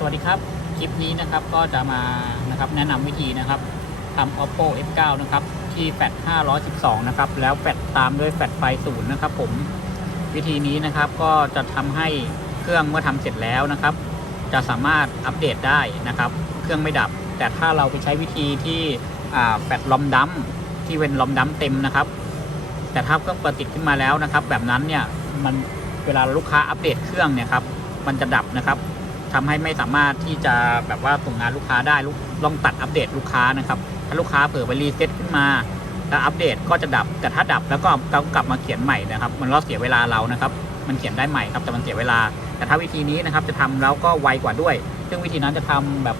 สวัสดีครับ คลิปนี้นะครับก็จะมานะครับแนะนำวิธีนะครับทำ oppo f9 นะครับที่แฟลช512 นะครับ แล้วแฟลชตามด้วยแฟลชไฟศูนย์นะครับผมวิธีนี้นะครับก็จะทำให้เครื่องเมื่อทำเสร็จแล้วนะครับ จะสามารถอัปเดตได้นะครับ เครื่องไม่ดับ แต่ถ้าเราไปใช้วิธีที่อ่าแฟลชลอมดัมที่เป็นลอมดัมเต็มนะครับ แต่ถ้าเครื่องเปิดติดขึ้นมาแล้วนะครับ แบบนั้นเนี่ยมันเวลาลูกค้าอัปเดตเครื่องเนี่ยครับมันจะดับนะครับ ทำให้ไม่สามารถที่จะแบบว่าส่งงานลูกค้าได้ลูกลองตัดอัปเดตลูกค้านะครับถ้าลูกค้าเผื่อไปรีเซ็ตขึ้นมาแล้วอัปเดตก็จะดับแต่ถ้าดับแล้วก็ต้องกลับมาเขียนใหม่นะครับ มันก็เสียเวลาเรานะครับ มันเขียนได้ใหม่ครับแต่มันเสียเวลา แต่ถ้าวิธีนี้นะครับจะทำแล้วก็ไวกว่าด้วย ซึ่งวิธีนั้นจะทำแบบ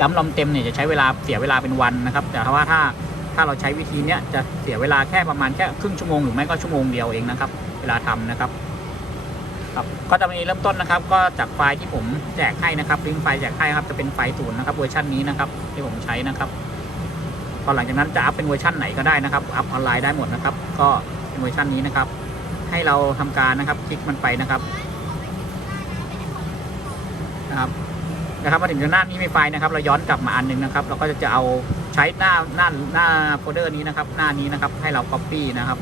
ย้ำลอมเต็มเนี่ยจะใช้เวลาเสียเวลาเป็นวันนะครับ แต่ว่าถ้าถ้าเราใช้วิธีเนี้ยจะเสียเวลาแค่ประมาณแค่ครึ่งชั่วโมงหรือไม่ก็ชั่วโมงเดียวเองนะครับ เวลาทำนะครับ ครับก็จะมีเริ่มต้นนะครับ ก็จากไฟล์ที่ผมแจกให้นะครับลิงก์ไฟล์แจกให้ครับจะเป็นไฟล์ศูนย์นะครับเวอร์ชันนี้นะครับที่ผมใช้นะครับพอหลังจากนั้นจะอัพเป็นเวอร์ชันไหนก็ได้นะครับอัพออนไลน์ได้หมดนะครับ ก็เป็นเวอร์ชันนี้นะครับ ให้เราทำการนะครับคลิกมันไปนะครับนะครับนะครับมาถึงหน้านี้มีไฟล์นะครับ เราย้อนกลับมาอันหนึงนะครับ เราก็จะจะเอาใช้หน้าหน้าหน้าโฟลเดอร์นี้นะครับ หน้านี้นะครับ ให้เรา copy นะครับ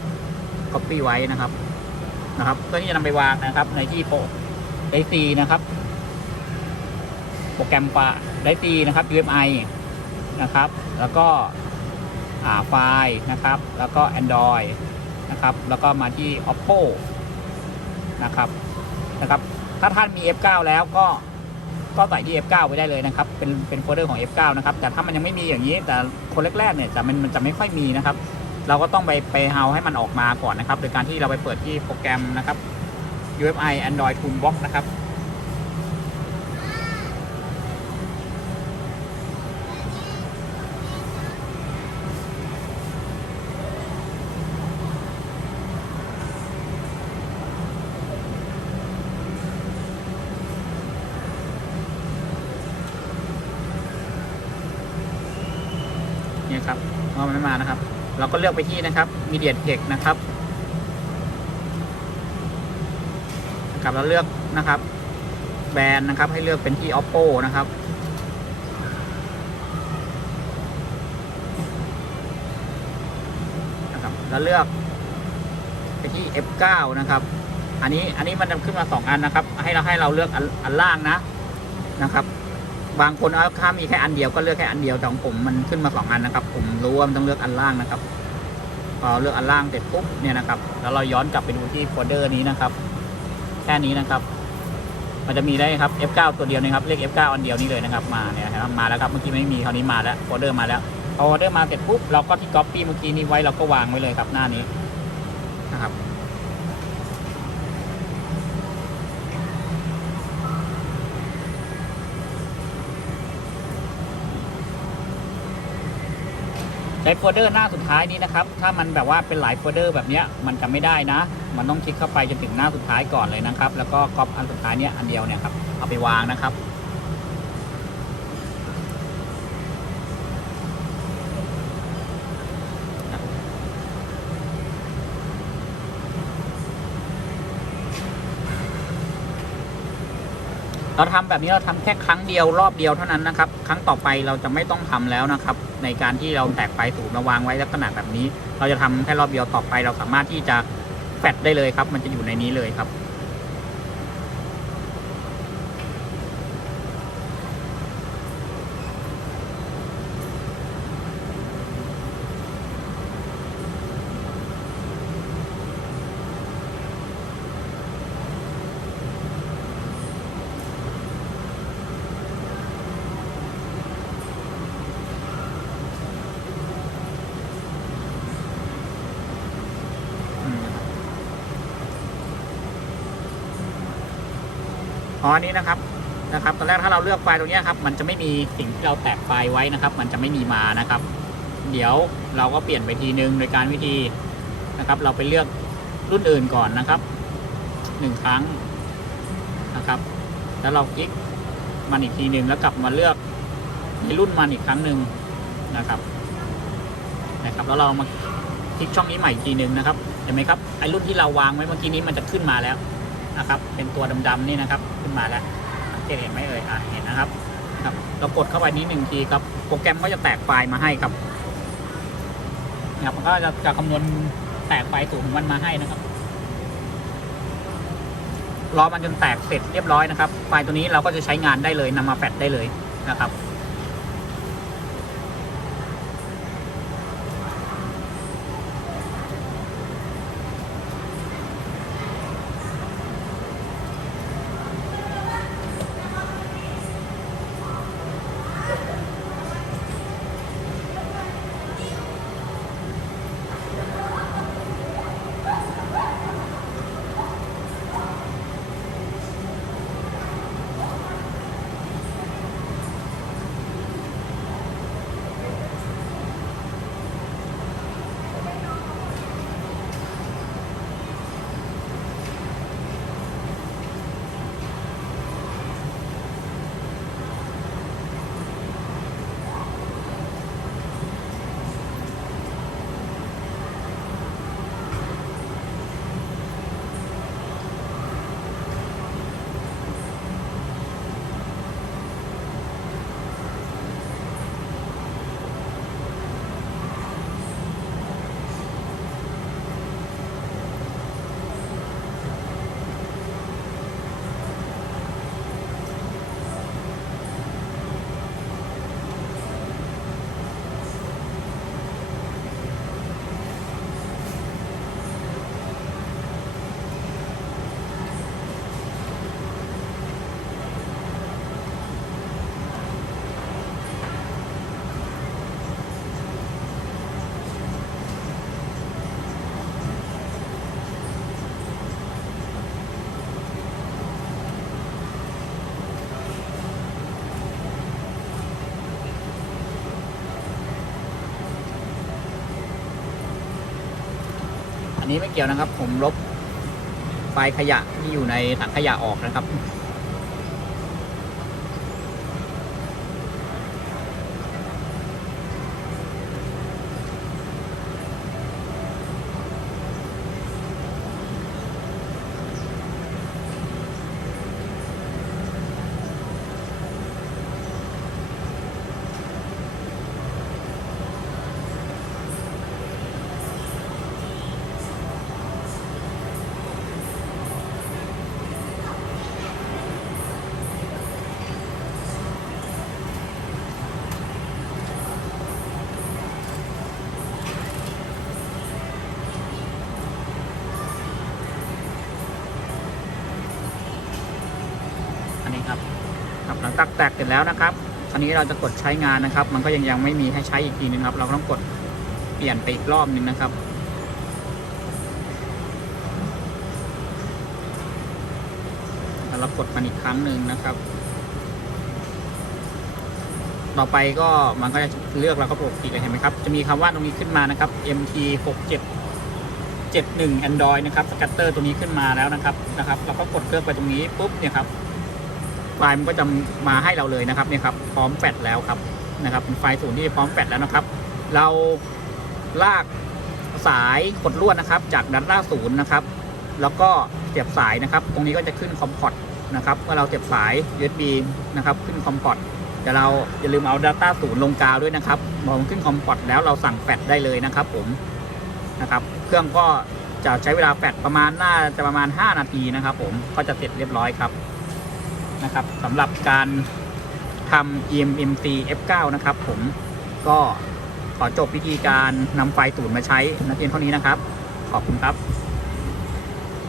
copy ไว้นะครับ นะครับเพื่อที่จะนำไปวางนะครับ ในที่โปรไดซีนะครับ โปรแกรมปาไดซีนะครับ UMI นะครับ แล้วก็อ่าไฟล์นะครับ แล้วก็ Android นะครับ แล้วก็มาที่ Oppo นะครับนะครับ ถ้าท่านมี F9 แล้วก็ก็ใส่ที่ F9 ไว้ได้เลยนะครับ เป็นเป็นโฟลเดอร์ของ F9 นะครับ แต่ถ้ามันยังไม่มีอย่างนี้ แต่คนแรกๆเนี่ยจะมันมันจะไม่ค่อยมีนะครับ เราก็ต้องไปไปเอาให้มันออกมาก่อนนะครับ โดยการที่เราไปเปิดที่โปรแกรมนะครับ UFI Android Toolbox นะครับเนี่ยครับพอไม่มานะครับ เราก็เลือกไปที่นะครับ Media Tech นะครับนะครับเราเลือกนะครับ แบรนด์นะครับให้เลือกเป็นที่ Oppo นะครับนะครับแล้วเลือกไปที่ F9 นะครับ อันนี้อันนี้มันจะขึ้นมาสองอันนะครับ ให้เราให้เราเลือกอันอันล่างนะนะครับ บางคนเอาถ้ามีแค่อันเดียวก็เลือกแค่อันเดียวแต่ของผมมันขึ้นมาสองอันนะครับ ผมรู้ว่ามันต้องเลือกอันล่างนะครับพอเลือกอันล่างเสร็จปุ๊บเนี่ยนะครับ แล้วเราย้อนกลับไปดูที่โฟลเดอร์นี้นะครับ แค่นี้นะครับ มันจะมีได้ครับ F9 ตัวเดียวนะครับเรียก F9 อันเดียวนี้เลยนะครับ มาเนี่ยครับมาแล้วครับเมื่อกี้ไม่มีคราวนี้มาแล้วโฟลเดอร์มาแล้วพอโฟลเดอร์มาเสร็จปุ๊บเราก็ที่ Copy เมื่อกี้นี้ไว้เราก็วางไว้เลยครับหน้านี้นะครับ ในโฟลเดอร์หน้าสุดท้ายนี้นะครับ ถ้ามันแบบว่าเป็นหลายโฟลเดอร์แบบนี้มันจะไม่ได้นะ มันต้องคลิกเข้าไปจนถึงหน้าสุดท้ายก่อนเลยนะครับ แล้วก็ก๊อปอันสุดท้ายเนี้ยอันเดียวเนี่ยครับเอาไปวางนะครับ เราทำแบบนี้เราทำแค่ครั้งเดียวรอบเดียวเท่านั้นนะครับ ครั้งต่อไปเราจะไม่ต้องทำแล้วนะครับ ในการที่เราแตกไฟสูงมาวางไว้ลักษณะแบบนี้ เราจะทำแค่รอบเดียวต่อไป เราสามารถที่จะแฟดได้เลยครับ มันจะอยู่ในนี้เลยครับ อ๋อนนี้นะครับนะครับ ตอนแรกถ้าเราเลือกไฟล์ตรงนี้ครับ มันจะไม่มีสิ่งที่เราแตกไฟล์ไว้นะครับ มันจะไม่มีมานะครับ เดี๋ยวเราก็เปลี่ยนไปทีนึงโดยการวิธีนะครับ เราไปเลือกรุ่นอื่นก่อนนะครับหนึ่งครั้งนะครับ แล้วเราคลิกมันอีกทีหนึ่งแล้วกลับมาเลือกในรุ่นมันอีกครั้งหนึ่งนะครับนะครับแล้วเรามาคลิกช่องนี้ใหม่อีกทีหนึ่งนะครับเห็นไหมครับไอรุ่นที่เราวางไว้เมื่อกี้นี้มันจะขึ้นมาแล้ว นะครับ เป็นตัวดำๆนี่นะครับ ขึ้นมาแล้วเจนเห็นไหมเอ่ยอะเห็นนะครับครับเรากดเข้าไปนี้หนึ่งทีครับโปรแกรมก็จะแตกไฟล์มาให้ครับนะครับมันก็จะจะคำนวณแตกไฟล์สูงมันมาให้นะครับรอมันจนแตกเสร็จเรียบร้อยนะครับ ไฟล์ตัวนี้เราก็จะใช้งานได้เลยนำมาแฟลชได้เลยนะครับ อันนี้ไม่เกี่ยวนะครับ ผมลบไฟล์ขยะที่อยู่ในถังขยะออกนะครับ ครักแตกเสร็จแล้วนะครับอันนี้เราจะกดใช้งานนะครับ มันก็ยังยังไม่มีให้ใช้อีกทีนึงครับ เราต้องกดเปลี่ยนไปอีกรอบนึงนะครับ แล้วเรากดมันอีกครั้งหนึ่งนะครับ ต่อไปก็มันก็จะเลือกเราก็ปกติเลยเห็นไหมครับ จะมีคำว่าตรงนี้ขึ้นมานะครับ MT 6 7 71 Android นะครับสกัตเตอร์ตัวนี้ขึ้นมาแล้วนะครับนะครับ เราก็กดเลือกไปตรงนี้ปุ๊บเนี่ยครับ ไฟล์มันก็จะมาให้เราเลยนะครับเนี่ยครับพร้อมแฟลชแล้วครับนะครับเป็นไฟล์ศูนย์ที่พร้อมแฟลชแล้วนะครับ เราลากสายกดลวดนะครับ จากดัตต้าศูนย์นะครับ แล้วก็เสียบสายนะครับ ตรงนี้ก็จะขึ้นคอมพอร์ตนะครับเมื่อเราเสียบสาย USB นะครับขึ้นคอมพอร์ตแต่เราอย่าลืมเอา Data ศูนย์ลงกาวด้วยนะครับพอมันขึ้นคอมพอร์ตแล้วเราสั่งแฟลชได้เลยนะครับ ผมนะครับ เครื่องก็จะใช้เวลาแฟลชประมาณน่าจะประมาณ 5 นาทีนะครับ ผมก็จะเสร็จเรียบร้อยครับ นะครับสำหรับการทำ EMMC F9 นะครับผมก็ขอจบวิธีการนำไฟตูนมาใช้นักเรียนเท่านี้นะครับ ขอบคุณครับ